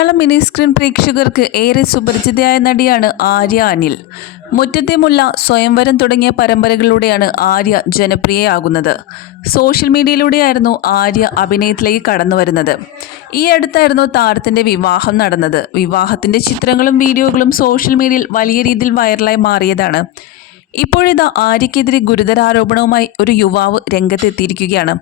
Malayalam mini screen പ്രേക്ഷകർക്ക് ഏറെ സുപരിചിതയായ നടിയാണ് ആര്യ അനിൽ. മുറ്റത്തെ മുല്ല സ്വയംവരം തുടങ്ങിയ പരമ്പരകളിലൂടെയാണ് ആര്യ ജനപ്രിയയാകുന്നത്. സോഷ്യൽ മീഡിയയിലൂടെയായിരുന്നു ആര്യ അഭിനയത്തിലേക്ക് കടന്നു വരുന്നത്. ഈ അടുത്തായിരുന്നു താരത്തിന്റെ വിവാഹം നടന്നത്. വിവാഹത്തിന്റെ ചിത്രങ്ങളും വീഡിയോകളും സോഷ്യൽ മീഡിയയിൽ വലിയ രീതിയിൽ വൈറലായി മാറിയതാണ്. ഇപ്പോഴിതാ ആര്യക്കെതിരെ ഗുരുതരാരോപണവുമായി ഒരു യുവാവ് രംഗത്തെത്തിയിരിക്കുകയാണ്.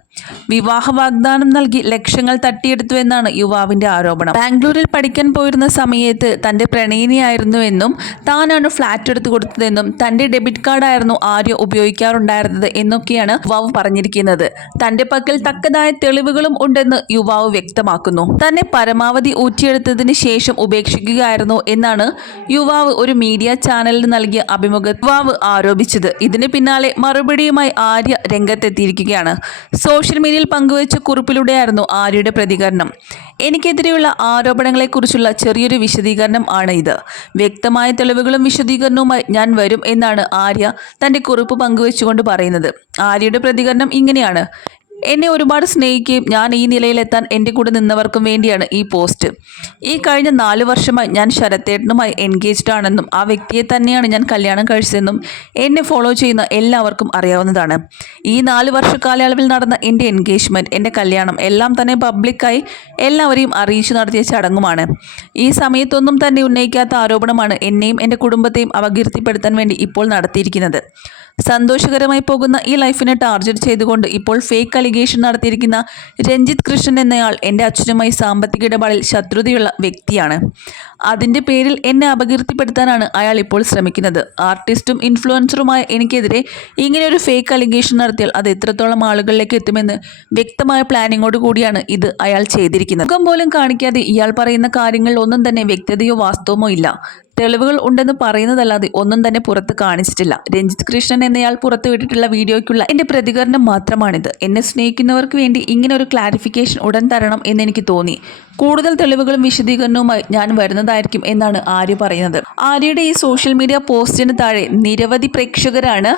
വിവാഹ വാഗ്ദാനം നൽകി ലക്ഷങ്ങൾ തട്ടിയെടുത്തു എന്നാണ് യുവാവിന്റെ ആരോപണം. ബാംഗ്ലൂരിൽ പഠിക്കാൻ പോയിരുന്ന സമയത്ത് തന്റെ പ്രണയിനിയായിരുന്നുവെന്നും താനാണ് ഫ്ളാറ്റ് എടുത്തു കൊടുത്തതെന്നും തന്റെ ഡെബിറ്റ് കാർഡായിരുന്നു ആര്യ ഉപയോഗിക്കാറുണ്ടായിരുന്നത് എന്നൊക്കെയാണ് യുവാവ് പറഞ്ഞിരിക്കുന്നത്. തന്റെ പക്കൽ തക്കതായ തെളിവുകളും ഉണ്ടെന്ന് യുവാവ് വ്യക്തമാക്കുന്നു. തന്നെ പരമാവധി ഊറ്റിയെടുത്തതിന് ശേഷം ഉപേക്ഷിക്കുകയായിരുന്നു എന്നാണ് യുവാവ് ഒരു മീഡിയ ചാനലിന് നൽകിയ അഭിമുഖ യുവാവ് ആരോപിച്ചത്. ഇതിന് പിന്നാലെ മറുപടിയുമായി ആര്യ രംഗത്തെത്തിയിരിക്കുകയാണ്. സോഷ്യൽ മീഡിയയിൽ പങ്കുവച്ച കുറിപ്പിലൂടെയായിരുന്നു ആര്യയുടെ പ്രതികരണം. എനിക്കെതിരെയുള്ള ആരോപണങ്ങളെക്കുറിച്ചുള്ള ചെറിയൊരു വിശദീകരണം ആണ് ഇത്. വ്യക്തമായ തെളിവുകളും വിശദീകരണവുമായി ഞാൻ വരും എന്നാണ് ആര്യ തന്റെ കുറിപ്പ് പങ്കുവച്ചുകൊണ്ട് പറയുന്നത്. ആര്യയുടെ പ്രതികരണം ഇങ്ങനെയാണ്. എന്നെ ഒരുപാട് സ്നേഹിക്കുകയും ഞാൻ ഈ നിലയിലെത്താൻ എന്റെ കൂടെ നിന്നവർക്കും വേണ്ടിയാണ് ഈ പോസ്റ്റ്. ഈ കഴിഞ്ഞ നാല് വർഷമായി ഞാൻ ശരത്തേട്ടനുമായി എൻഗേജ്ഡ് ആണെന്നും ആ വ്യക്തിയെ തന്നെയാണ് ഞാൻ കല്യാണം കഴിച്ചതെന്നും എന്നെ ഫോളോ ചെയ്യുന്ന എല്ലാവർക്കും അറിയാവുന്നതാണ്. ഈ നാല് വർഷ കാലയളവിൽ നടന്ന എന്റെ എൻഗേജ്മെന്റ് എന്റെ കല്യാണം എല്ലാം തന്നെ പബ്ലിക്കായി എല്ലാവരെയും അറിയിച്ചു നടത്തിയ ചടങ്ങുമാണ്. ഈ സമയത്തൊന്നും തന്നെ ഉന്നയിക്കാത്ത ആരോപണമാണ് എന്നെയും എന്റെ കുടുംബത്തെയും അപകീർത്തിപ്പെടുത്താൻ വേണ്ടി ഇപ്പോൾ നടത്തിയിരിക്കുന്നത്. സന്തോഷകരമായി പോകുന്ന ഈ ലൈഫിനെ ടാർജറ്റ് ചെയ്തുകൊണ്ട് ഇപ്പോൾ ഫേക്ക് അലിഗേഷൻ നടത്തിയിരിക്കുന്ന രഞ്ജിത്ത് കൃഷ്ണൻ എന്നയാൾ എന്റെ അച്ഛനുമായി സാമ്പത്തിക ഇടപാടിൽ ശത്രുതയുള്ള വ്യക്തിയാണ്. അതിന്റെ പേരിൽ എന്നെ അപകീർത്തിപ്പെടുത്താനാണ് അയാൾ ഇപ്പോൾ ശ്രമിക്കുന്നത്. ആർട്ടിസ്റ്റും ഇൻഫ്ലുവൻസറുമായ എനിക്കെതിരെ ഇങ്ങനെയൊരു ഫേക്ക് അലിഗേഷൻ നടത്തിയാൽ അത് എത്രത്തോളം ആളുകളിലേക്ക് എത്തുമെന്ന് വ്യക്തമായ പ്ലാനിങ്ങോട് കൂടിയാണ് ഇത് അയാൾ ചെയ്തിരിക്കുന്നത്. മുഖം പോലും കാണിക്കാതെ ഇയാൾ പറയുന്ന കാര്യങ്ങളിൽ ഒന്നും തന്നെ വ്യക്തതയോ വാസ്തവമോ ഇല്ല. തെളിവുകൾ ഉണ്ടെന്ന് പറയുന്നതല്ലാതെ ഒന്നും തന്നെ പുറത്ത് കാണിച്ചിട്ടില്ല. രഞ്ജിത്ത് കൃഷ്ണൻ എന്നയാൾ പുറത്തുവിട്ടിട്ടുള്ള വീഡിയോയ്ക്കുള്ള എന്റെ പ്രതികരണം മാത്രമാണിത്. എന്നെ സ്നേഹിക്കുന്നവർക്ക് വേണ്ടി ഇങ്ങനെ ഒരു ക്ലാരിഫിക്കേഷൻ ഉടൻ തരണം എന്ന് എനിക്ക് തോന്നി. കൂടുതൽ തെളിവുകളും വിശദീകരണവുമായി ഞാൻ വരുന്നതായിരിക്കും എന്നാണ് ആര്യ പറയുന്നത്. ആര്യയുടെ ഈ സോഷ്യൽ മീഡിയ പോസ്റ്റിന് താഴെ നിരവധി പ്രേക്ഷകരാണ്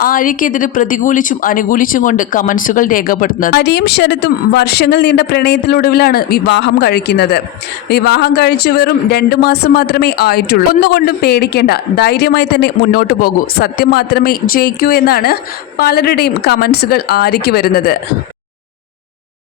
ആര്യക്കെതിരെ പ്രതികൂലിച്ചും അനുകൂലിച്ചും കൊണ്ട് കമൻസുകൾ രേഖപ്പെടുത്തുന്നത്. ആര്യയും ശരത്തും വർഷങ്ങൾ നീണ്ട പ്രണയത്തിലൊടുവിലാണ് വിവാഹം കഴിക്കുന്നത്. വിവാഹം കഴിച്ചു വെറും രണ്ടു മാസം മാത്രമേ ആയിട്ടുള്ളൂ. ഒന്നുകൊണ്ടും പേടിക്കേണ്ട. ധൈര്യമായി തന്നെ മുന്നോട്ട് പോകൂ. സത്യം മാത്രമേ ജയിക്കൂ എന്നാണ് പലരുടെയും കമൻസുകൾ ആര്യയ്ക്ക് വരുന്നത്?